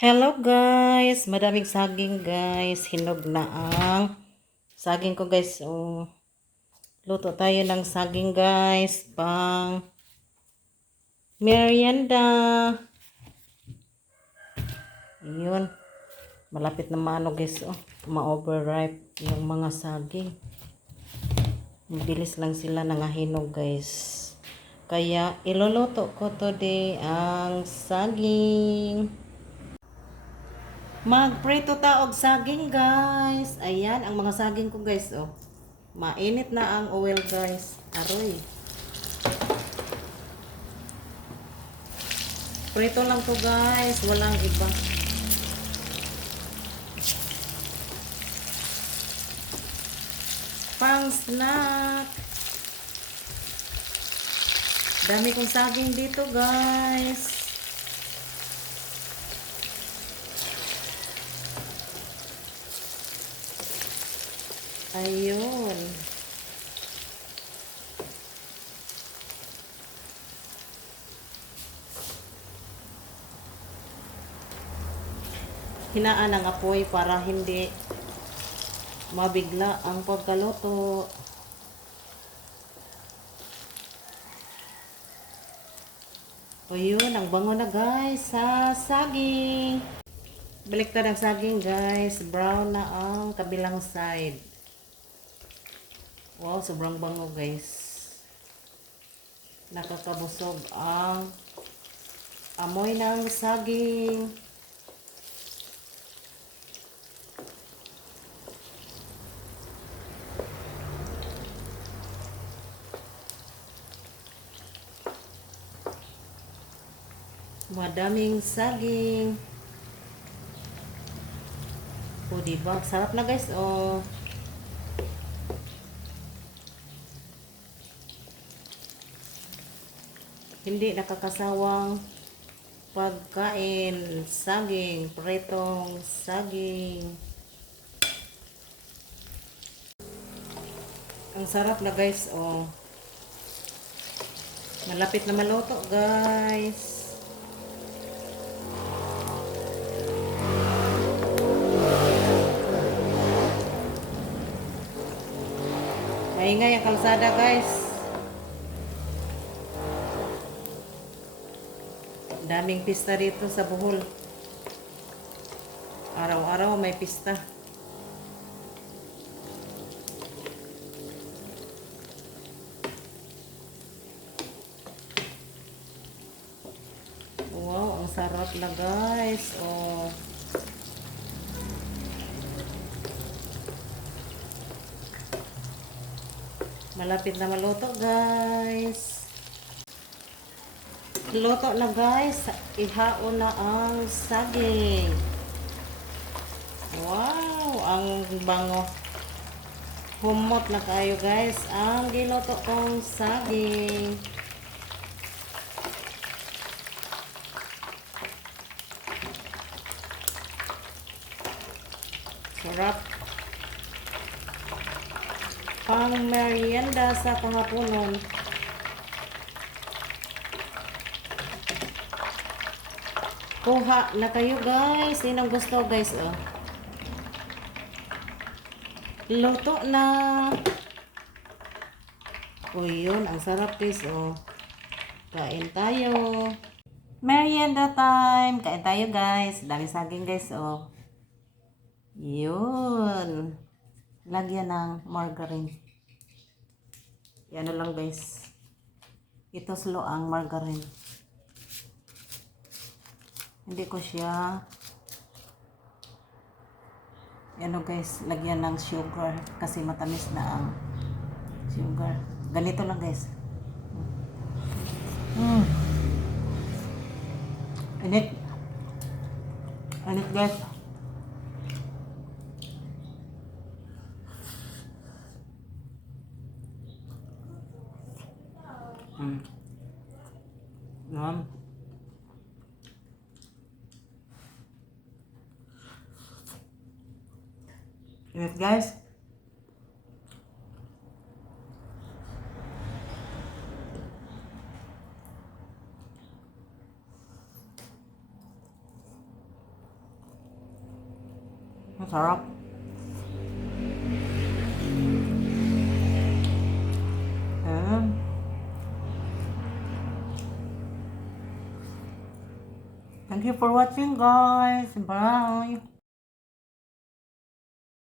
Hello guys, madaming saging guys. Hinog na ang saging ko guys. Luto tayo ng saging guys pang merienda. Yun, malapit na maano guys. Ma-overripe yung mga saging. Mabilis lang sila nangahinog guys. Kaya iluluto ko today ang saging. Magprito taog saging guys. Ayan ang mga saging ko guys. Mainit na ang oil guys. Aroy. Prito lang to guys. Walang iba. Pang snack. Dami kong saging dito guys. Ayun. Hinaan ang apoy para hindi mabigla ang pagkaluto. Ayun, ang bango na guys sa saging. Baliktad ang saging guys. Brown na ang kabilang side. Wow, sobrang bango guys. Nakakabusog ang amoy ng saging. Madaming saging. Diba? Sarap na guys. Hindi nakakasawang pagkain. Saging, pritong saging. Ang sarap na guys. Malapit na maluto guys. Maingay ang kalsada guys. Daming pista dito sa Bohol. Araw-araw may pista. Wow, ang sarap na guys. Malapit na maluto guys. Luto na guys. Ihaon na ang saging. Wow, ang bango. Humot na kayo guys. Ang giluto kong saging. Sarap. Pang merienda sa panghapunon. Kuha na kayo guys. Yun ang gusto guys. Luto na. Yun. Ang sarap guys. Kain tayo. Merienda time. Kain tayo guys. Daming saging guys. Yun. Lagyan ng margarine. Yan lang guys. Ito slow ang margarine. Hindi ko siya guys, lagyan ng sugar kasi matamis na ang sugar. Ganito lang guys. Init. Init guys. Init guys. Ang sarap. Mm. Thank you for watching, guys. Bye.